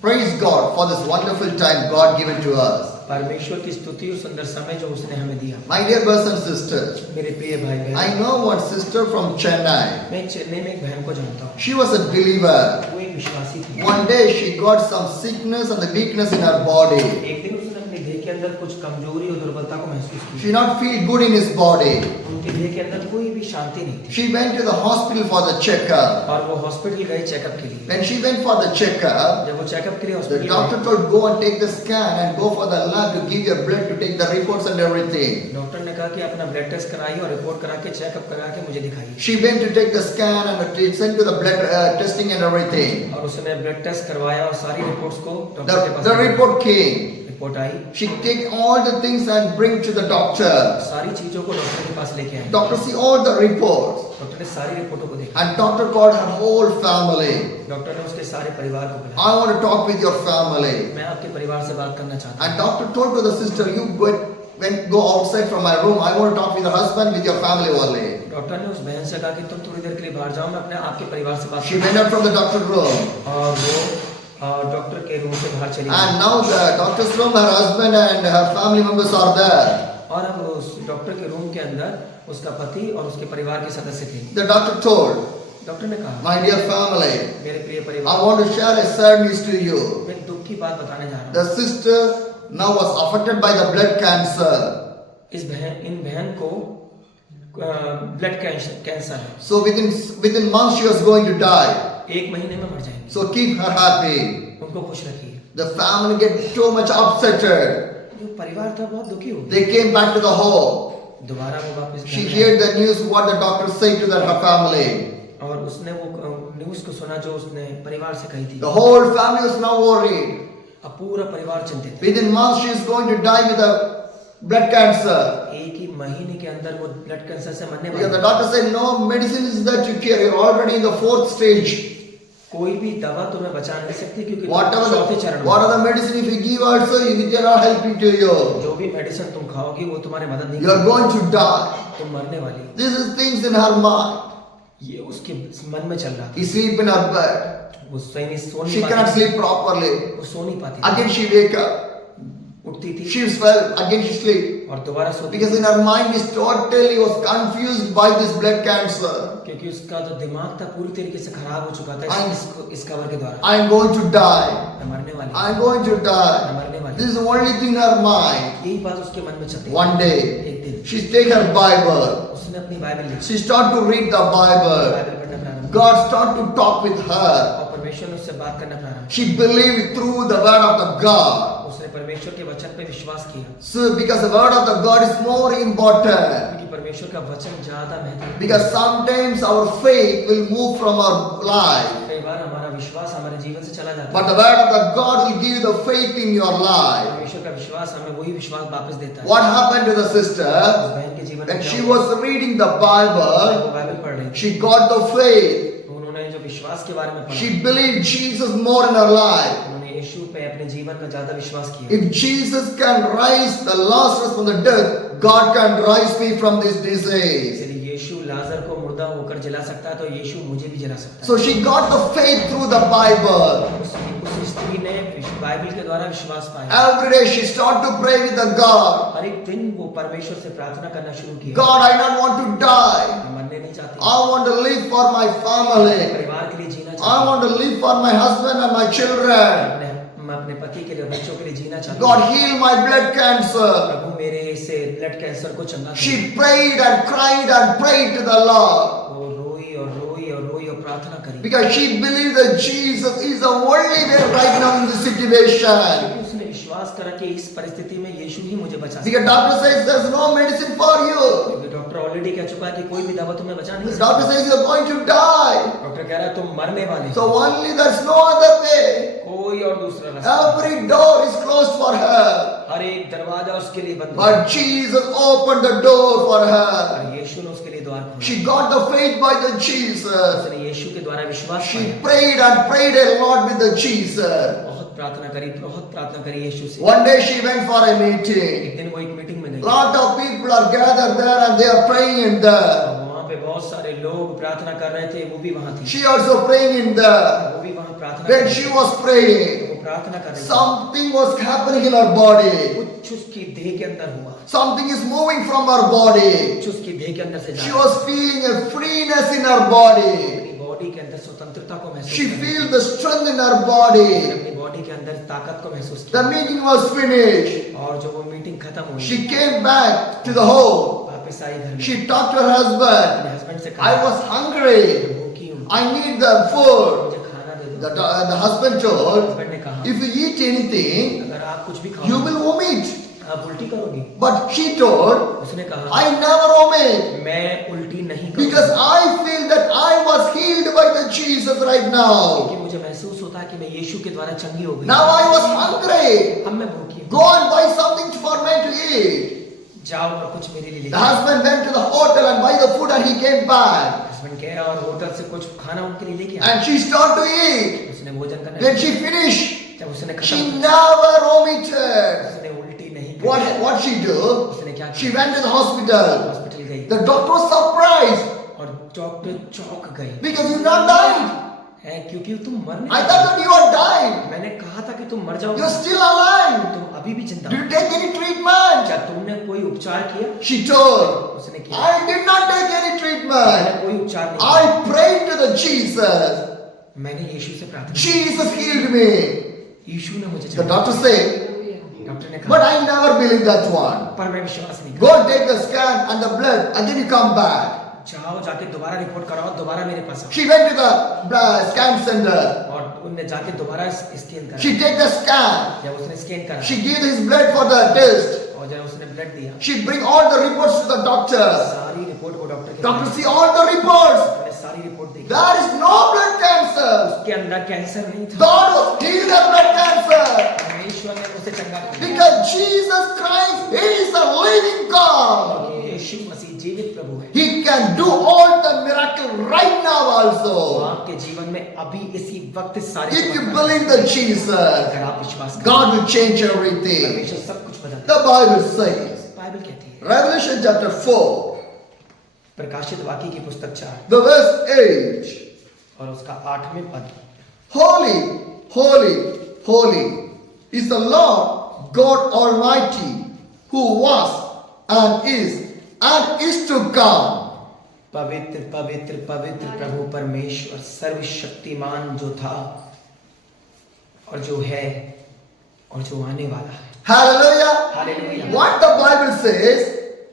Praise God for this wonderful time God given to us. परमेश्वर की स्तुति और सुंदर समय जो उसने हमें दिया। My dear brothers and sisters, मेरे प्रिय भाई बहन, I know one sister from Chennai. मैं चेन्नई में एक बहन को जानता हूँ। She was a believer. वो एक विश्वासी थी। One day she got some sickness and the weakness in her body. एक दिन उसने अपने देह के अंदर कुछ कमजोरी और दुर्बलता को महसूस She किया। did not feel good in his body. उनके देह के अंदर कोई भी शांति नहीं थी। She went to the hospital for the checkup. और वो हॉस्पिटल गए चेकअप के लिए। When she went for the checkup, जब वो चेकअप के लिए the hospital doctor told go and take the scan and go for the lab to give your blood to take the reports and everything. Doctor ने कहा कि अपना blood test कराइए और रिपोर्ट करा के चेकअप करा के मुझे दिखाइए। She went to take the scan and sent to the blood testing and everything. और उसने ब्लड टेस्ट करवाया और सारी रिपोर्ट्स को डॉक्टर के पास The report came. Report I. She take all the things and bring to the doctor. सारी चीजों को डॉक्टर के पास लेके आई। Doctor see all the reports. Doctor ने सारी रिपोर्टों को देखा। And doctor called her whole family. Doctor ने उसके सारे परिवार को बुलाया। I want to talk with your family. मैं आपके परिवार से बात करना चाहता हूँ। And doctor told to the sister, you go outside from my room. I want to talk with your husband, with your family only. Doctor ने उस बहन से कहा कि तुम थोड़ी देर के लिए बाहर जाओ, मैं अपने आपके परिवार से बात She went out from the doctor room. और वो डॉक्टर के रूम से बाहर चली गई। And now the doctor's room, her husband and her family members are there. और अब उस डॉक्टर के रूम के अंदर उसका पति और उसके परिवार के सदस्य थे। The doctor told, डॉक्टर ने कहा, my dear family, मेरे प्रिय I परिवार, want to share a sad news to you. मैं एक दुख की बात बताने जा रहा हूँ। The sister now was affected by the blood cancer. इन बहन को ब्लड कैंसर है। So within months she was going to die. एक महीने में मर जाएंगे। So keep her happy. उनको खुश रखिए। The family get so much upset. जो परिवार था बहुत दुखी हो। They came back to the home. दोबारा वो वापस She heard the news what the doctor said to her family. और उसने वो न्यूज़ को सुना जो उसने परिवार से कही थी। The whole family was now worried. अब पूरा परिवार चिंतित है। Within months she is going to die with a blood cancer. एक ही महीने के अंदर वो ब्लड कैंसर से मरने वाली Because the है। doctor said no medicine is that you cure. You're already in the 4th stage. कोई भी दवा तुम्हें बचा नहीं सकती क्योंकि Whatever चौथे चरण what में are the medicine if you give also it will not help to you. जो भी मेडिसिन तुम खाओगी वो तुम्हारी मदद नहीं You are going to die. तुम मरने वाली हो। This is things in her mind. ये उसके मन में चल रहा He sleep in her bed. था। वो सो नहीं She cannot पाती। sleep properly. वो सो नहीं पाती थी। Again she wake up. उठती थी She fell. Again she sleep. और दोबारा सोती Because in her mind is totally was confused by this blood cancer. क्योंकि उसका जो दिमाग था पूरी तरीके से खराब हो चुका था इस खबर के द्वारा। I am going to die. मैं मरने वाली I am going to मैं die. मरने वाली This is the only thing in her mind. यही बात उसके मन में चलती One day एक दिन she take her Bible. उसने अपनी बाइबल ली। She start to read the Bible. बाइबल पढ़ना प्रारंभ God start to talk with her. और परमेश्वर ने उससे बात करना प्रारंभ She believed through the word of the God. उसने परमेश्वर के वचन पे विश्वास किया So because the word of the God is more important. क्योंकि परमेश्वर का वचन ज्यादा महत्वपूर्ण Because sometimes our faith will move from our life. कई बार हमारा विश्वास हमारे जीवन से चला जाता But है the word of the God will give you the faith in your life. परमेश्वर का विश्वास हमें वही विश्वास वापस देता है। What happened to the sister? उस बहन के जीवन में When क्या she हुआ? was reading the वो Bible, बाइबल पढ़ रही थी। she got the faith. उन्होंने जो विश्वास के बारे में पढ़ा She believed Jesus more in her life. उन्होंने यीशु पे अपने जीवन का ज्यादा विश्वास किया। If Jesus can raise the Lazarus from the dead, God can raise me from this disease. यदि यीशु लाजर को मुर्दा होकर जला सकता है तो यीशु मुझे भी जला सकता So she got the faith through the Bible. है। उस स्त्री ने बाइबल के द्वारा विश्वास पाया। Every day she started to pray with the God. हर एक दिन वो परमेश्वर से प्रार्थना करना शुरू किया। God, I don't want to die. मैं मरने नहीं चाहती। I want to live for my family. परिवार के लिए जीना I चाहती want to live for my husband and my children. मैं अपने पति के लिए बच्चों के लिए जीना चाहती God, heal my blood cancer. प्रभु मेरे से ब्लड कैंसर को चंगा She prayed and prayed to the Lord. वो रोई और प्रार्थना करी Because she believed that Jesus is the only way right now in this situation. क्योंकि उसने विश्वास करा कि इस परिस्थिति में यीशु ही मुझे बचा सकता Because doctor says there's no medicine for you. है। डॉक्टर ऑलरेडी कह चुका है कि कोई भी दवा तुम्हें बचा नहीं The सकती। doctor says you're going to die. Doctor कह रहा है तुम मरने वाले So हो। only there's no other way. कोई और दूसरा रास्ता Every door is closed for her. हर एक दरवाजा उसके लिए बंद हो But Jesus opened the door for her. और यीशु ने उसके लिए द्वार खोला। She got the faith by the Jesus. उसने यीशु के द्वारा विश्वास She पाया। prayed and prayed a lot with the Jesus. बहुत प्रार्थना करी यीशु से। One day she went for a meeting. एक दिन वो एक मीटिंग में गई। Lot of people are gathered there and they are praying in there. वहाँ पे बहुत सारे लोग प्रार्थना कर रहे थे, वो भी वहाँ थी। She also praying in there. वो भी वहाँ प्रार्थना When कर she रही थी। was praying, वो प्रार्थना कर रही थी, something was happening in her body. कुछ उसकी देह के अंदर हुआ, Something is moving from her body. कुछ उसकी देह के अंदर से She जा was feeling a freeness in her body. अपनी बॉडी के अंदर स्वतंत्रता को महसूस She कर रही felt थी। the strength in her body. अपनी बॉडी के अंदर ताकत को महसूस The किया, meeting was finished. और जो वो मीटिंग खत्म हुई, She came back to the home. वापस आई घर में, She talked to her husband. अपने हस्बैंड से I कहा, was hungry. मैं भूखी हूँ, I need the food. मुझे खाना दे दो। The husband told, हस्बैंड ने कहा, if you eat anything, अगर आप कुछ भी you खाओ will vomit. आप उल्टी करोगी। But she told, उसने कहा, I never vomit. मैं उल्टी नहीं Because करूँगी, I feel that I was healed by the Jesus right क्योंकि now. मुझे महसूस होता है कि मैं यीशु के द्वारा चंगी हो गई। Now I was hungry. अब मैं भूखी हूँ, Go and buy something for me to eat. जाओ और कुछ मेरे लिए The लेके आओ। husband went to the hotel and buy the food and he came back. Husband गया और होटल से कुछ खाना उनके लिए लेके आया। And she started to eat. उसने भोजन करने When लगी। she finished, जब उसने खत्म she never vomited. उसने उल्टी नहीं What, की। what she do? उसने क्या She किया? went to the hospital. Hospital गई The doctor was surprised और डॉक्टर चौंक गए because you not died. हैं, क्योंकि तुम मर I नहीं thought that you are dying. मैंने कहा था कि तुम मर जाओगे, You're still alive. तुम अभी भी जिंदा Did हो। you take any treatment? क्या तुमने कोई उपचार किया? She told, उसने किया, I did not take any मैंने treatment. कोई उपचार नहीं I prayed to the Jesus. किया। मैंने यीशु से प्रार्थना की, Jesus healed me. यीशु ने मुझे The चंगा doctor किया। said, डॉक्टर ने but कहा, I never believed that one. पर मैं विश्वास नहीं Go and take the scan and the blood and then you come back. जाओ जाके दोबारा रिपोर्ट कराओ, दोबारा मेरे पास आओ। She went to the scan center. और उनने जाके दोबारा स्कैन करा। She take the scan. जब उसने स्कैन करा She gave his blood for the test. और जब उसने ब्लड दिया, She bring all the reports to the doctor. सारी रिपोर्ट को डॉक्टर के Doctor pass, see all the reports. उसने सारी रिपोर्ट देखी, There is no blood cancer. उसके अंदर कैंसर नहीं था। God was healed of blood cancer. परमेश्वर ने उसे चंगा किया, Because Jesus Christ is a living God. क्योंकि यीशु मसीह जीवित प्रभु है। He can do all the miracle right now वो also. आपके जीवन में अभी इसी वक्त सारे If you चमत्कार believe करेगा। the Jesus, अगर आप विश्वास करें, God will change everything. परमेश्वर सब कुछ बदल The Bible says, बाइबल कहती है, Revelation chapter 4, प्रकाशित वाक्य की पुस्तक 4 the verse 8. और उसका 8वें पद, Holy, holy, holy is the Lord God Almighty, who was and is to come. पवित्र पवित्र पवित्र प्रभु परमेश्वर सर्वशक्तिमान जो था और जो है और जो आने वाला है। Hallelujah. Hallelujah. What the Bible says,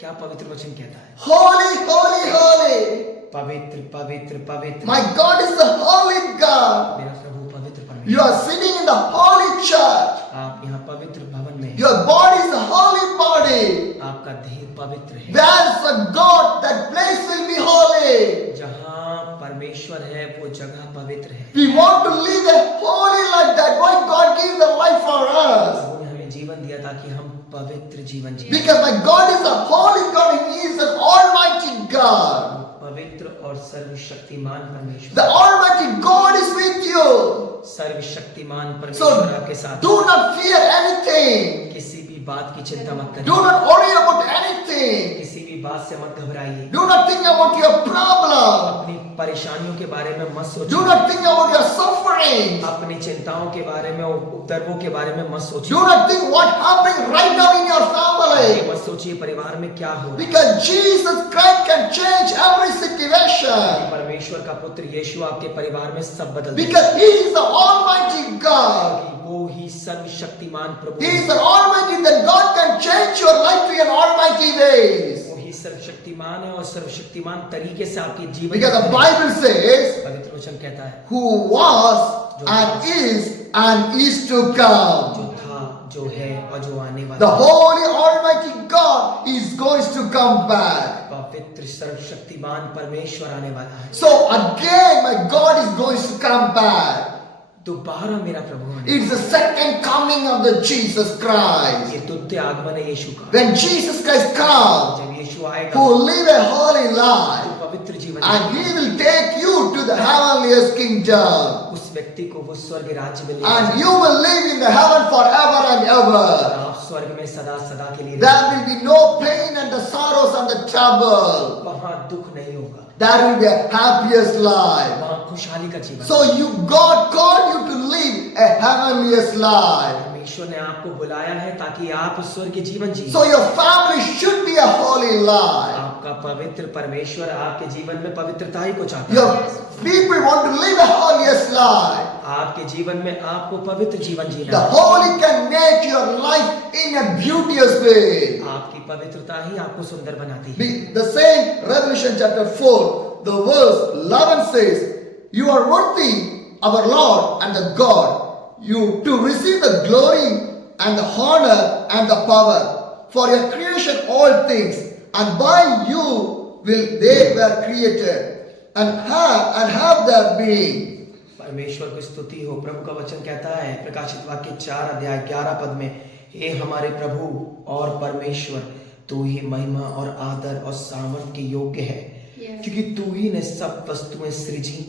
क्या पवित्र वचन कहता है? holy, holy, holy. पवित्र पवित्र पवित्र, My God is the holy God. मेरा प्रभु पवित्र You परमेश्वर। are sitting in the holy church. आप यहाँ पवित्र भवन में हैं। Your body is the holy body. आपका देह पवित्र है। There's a God, that place will be holy. जहाँ परमेश्वर है वो जगह पवित्र है। We want to live a holy life. That's why God gave the life for us. प्रभु ने हमें जीवन दिया ताकि हम पवित्र जीवन जिए। Because my God is a holy God and He is an almighty God. पवित्र और सर्वशक्तिमान परमेश्वर। The almighty God is with you. सर्वशक्तिमान So परमेश्वर आपके साथ। do not fear anything. किसी भी बात की चिंता मत Do करिए, not worry about anything. किसी भी बात से मत घबराइए, Do not think about your problem. अपनी परेशानियों के बारे में मत Do सोचिए, not think about your suffering. अपनी चिंताओं के बारे में, उपद्रवों के बारे में मत Do सोचिए, not think what happening right now in your ये family. मत सोचिए परिवार में क्या हो रहा है। Because Jesus Christ can change every situation. परमेश्वर का पुत्र यीशु आपके परिवार में सब बदल देगा, Because He is the Almighty God. क्योंकि वो ही सर्वशक्तिमान प्रभु He is है। the Almighty, that God can change your life to an almighty ways. वो ही सर्वशक्तिमान है और सर्वशक्तिमान तरीके से आपके जीवन Because the में Bible says, पवित्र वचन कहता है, who was and is to come. जो था, जो है और जो आने The वाला है। holy almighty God is going to come back. पवित्र सर्वशक्तिमान परमेश्वर आने वाला है। So again my God is going to come back. दोबारा मेरा प्रभु आने It's the second coming of the Jesus वाला है। Christ. ये द्वितीय आगमन है यीशु का। When Jesus Christ comes, जब यीशु आएगा who will live a holy तो life, पवित्र जीवन and He will take you to the heavenliest kingdom, उस व्यक्ति को वो स्वर्ग राज्य में ले and जाएगा। you will live in the heaven forever and और ever. आप स्वर्ग में सदा सदा के लिए There will be no pain and the sorrows and the trouble. वहाँ दुख नहीं होगा, There will be a happiest life. वहाँ खुशहाली का जीवन। So God called you to live a heavenliest life. परमेश्वर ने आपको बुलाया है ताकि आप स्वर्ग के जीवन जिए। So your family should be a holy life. आपका पवित्र परमेश्वर आपके जीवन में पवित्रता ही को चाहता Your है। people want to live a holiest life. आपके जीवन में आपको पवित्र जीवन जीना The है। holy can make your life in a beauteous way. आपकी पवित्रता ही आपको सुंदर बनाती है। The same Revelation chapter 4, the verse 11 says, "You are worthy, our Lord and the God, you to receive the glory and the honor and the power. For your creation all things, and by you will they were created and have their being." परमेश्वर की स्तुति हो। प्रभु का वचन कहता है प्रकाशित वाक्य 4 अध्याय 11 पद में, हे हमारे प्रभु और परमेश्वर, तू ही महिमा और आदर और सामर्थ के योग्य है, क्योंकि तू ही ने सब वस्तुएं सृजी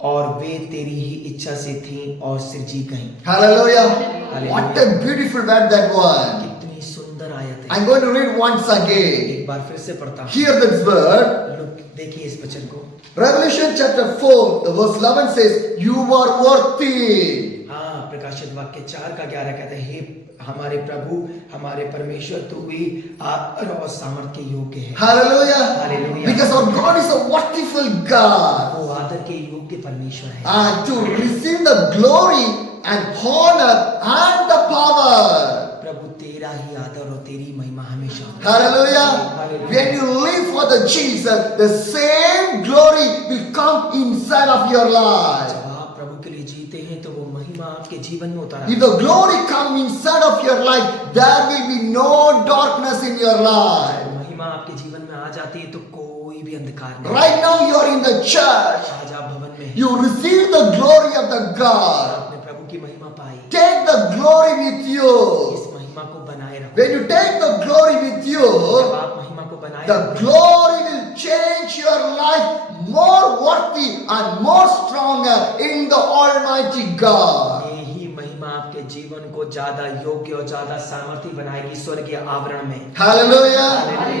और वे तेरी ही इच्छा से थीं और सृजी गईं। Hallelujah. Hallelujah. What a beautiful word that one. कितनी सुंदर आयत है। I'm going to read once again. एक बार फिर से पढ़ता हूँ। Hear this word. लोग देखिए इस वचन को। Revelation chapter 4, the verse 11 says, "You are worthy." हाँ, प्रकाशित वाक्य 4 का 11 कहता है, हे हमारे प्रभु हमारे परमेश्वर, तू ही आदर और सामर्थ के योग्य है। Hallelujah. Hallelujah. Because our God is a wonderful God. वो आदर के योग्य परमेश्वर है। And to receive the glory and honor and the power. प्रभु तेरा ही आदर और तेरी महिमा हमेशा। Hallelujah. Hallelujah. When you live for the Jesus, the same glory will come inside of your life. जब आप प्रभु के लिए जीते हैं तो वो महिमा आपके जीवन में उतर If the glory come inside of your life, there will be no darkness in your life. महिमा आपके जीवन में आ जाती है तो कोई भी अंधकार नहीं। Right now you are in the church. आज आप भवन में हैं। You receive the glory of the God. आपने प्रभु की महिमा पाई। Take the glory with you. इस महिमा को बनाए रखो। When you take the glory with you, जब आप महिमा को बनाए the रखो, glory will change your life more worthy and more stronger in the Almighty God. ये ही महिमा आपके जीवन को ज्यादा योग्य और ज्यादा सामर्थ्य बनाएगी स्वर्गीय आवरण में। Hallelujah. Hallelujah.